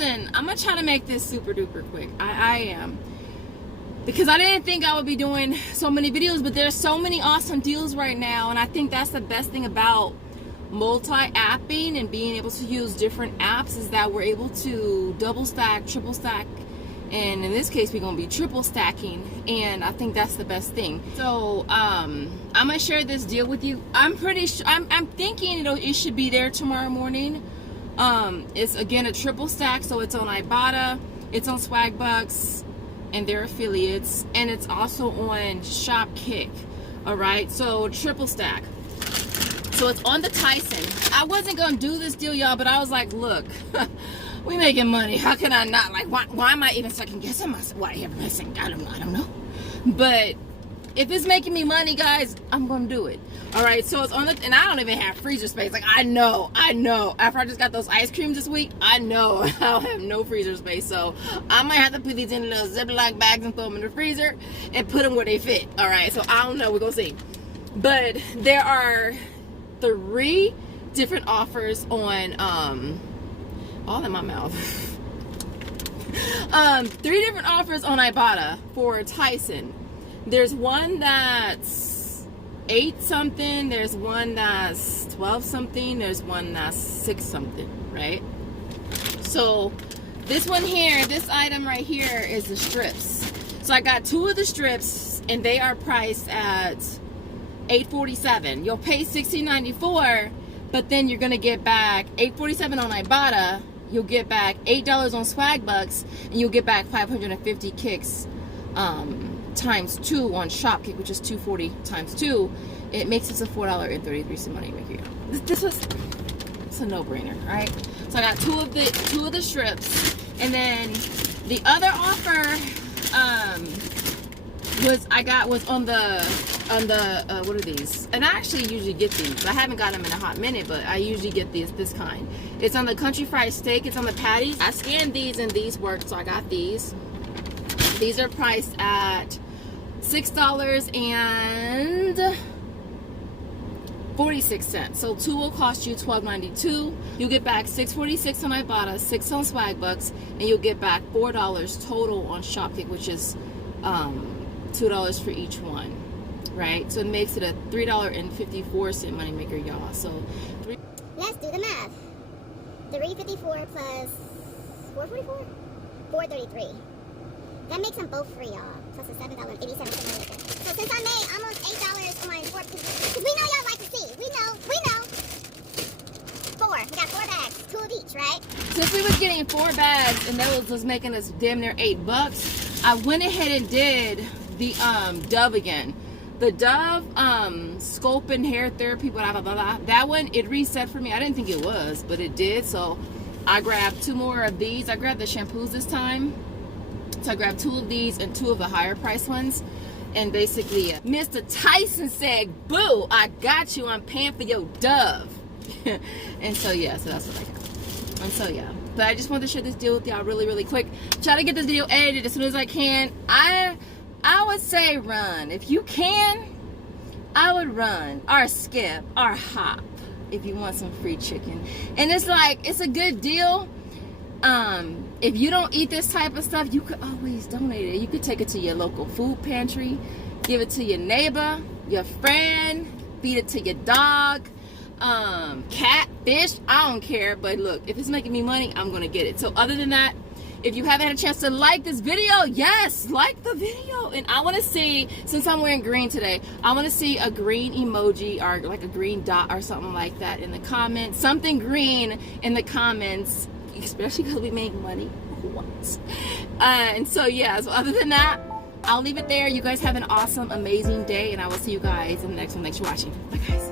listen, I'm gonna try to make this super duper quick. I am, because I didn't think I would be doing so many videos, but there's so many awesome deals right now, and I think that's the best thing about multi-apping and being able to use different apps, is that we're able to double stack, triple stack, and in this case we're gonna be triple stacking, and I think that's the best thing. So I'm gonna share this deal with you. I'm pretty sure, I'm thinking it should be there tomorrow morning. It's again a triple stack, so it's on Ibotta, it's on Swagbucks and their affiliates, and it's also on Shopkick. All right, so triple stack. So it's on the Tyson. I wasn't gonna do this deal, y'all, but I was like, look, we making money. How can I not? Like, why am I even second guessing myself? Why am I second? I don't know. But if it's making me money, guys, I'm gonna do it. All right, so it's on the, and I don't even have freezer space. Like, I know. After I just got those ice creams this week, I know I'll have no freezer space. So I might have to put these in little Ziploc bags and throw them in the freezer and put them where they fit. All right, so I don't know. We're gonna see. But there are 3 different offers on all in my mouth. 3 different offers on Ibotta for Tyson. There's one that's 8 something, there's one that's 12 something, there's one that's 6 something, right? So this one here, this item right here is the strips. So I got 2 of the strips, and they are priced at $8.47. You'll pay $16.94, but then you're gonna get back $8.47 on Ibotta. You'll get back $8 on Swagbucks, and you'll get back 550 kicks times 2 on Shopkick, which is $2.40 times 2. It makes this a $4.33 money maker. This was, it's a no-brainer, right? So I got two of the strips, and then the other offer was on the what are these? And I actually usually get these. I haven't got them in a hot minute, but I usually get this kind. It's on the country fried steak. It's on the patties. I scanned these and these worked, so I got these. These are priced at $6.46. So 2 will cost you $12.92. You get back $6.46 on Ibotta, $6 on Swagbucks, and you'll get back $4 total on Shopkick, which is $2 for each one, right? So it makes it a $3.54 money maker, y'all. So let's do the math. 354 plus 444, 433. That makes them both free, y'all. Plus a $7.87 money maker. So since I made almost $8 on 4, because we know y'all like to see. We know. 4. We got 4 bags, 2 of each, right? Since we was getting 4 bags and that was making us damn near $8, I went ahead and did the Dove again. The Dove Sculpt and Hair Therapy, blah, blah, blah, blah. That one, it reset for me. I didn't think it was, but it did. So I grabbed 2 more of these. I grabbed the shampoos this time. So I grabbed 2 of these and 2 of the higher price ones. And basically, Mr. Tyson said, boo, I got you. I'm paying for your Dove. And so, yeah, so that's what I got. And so, yeah. But I just wanted to share this deal with y'all really, really quick. Try to get this video edited as soon as I can. I would say run. If you can, I would run or skip or hop if you want some free chicken. And it's like, it's a good deal. If you don't eat this type of stuff, you could always donate it. You could take it to your local food pantry, give it to your neighbor, your friend, feed it to your dog, cat, fish, I don't care. But look, if it's making me money, I'm gonna get it. So other than that, if you haven't had a chance to like this video, yes, like the video. And I want to see, since I'm wearing green today, I want to see a green emoji or like a green dot or something like that in the comments. Something green in the comments, especially because we make money once. And so, yeah, so other than that, I'll leave it there. You guys have an awesome, amazing day, and I will see you guys in the next one. Thanks for watching. Bye, guys.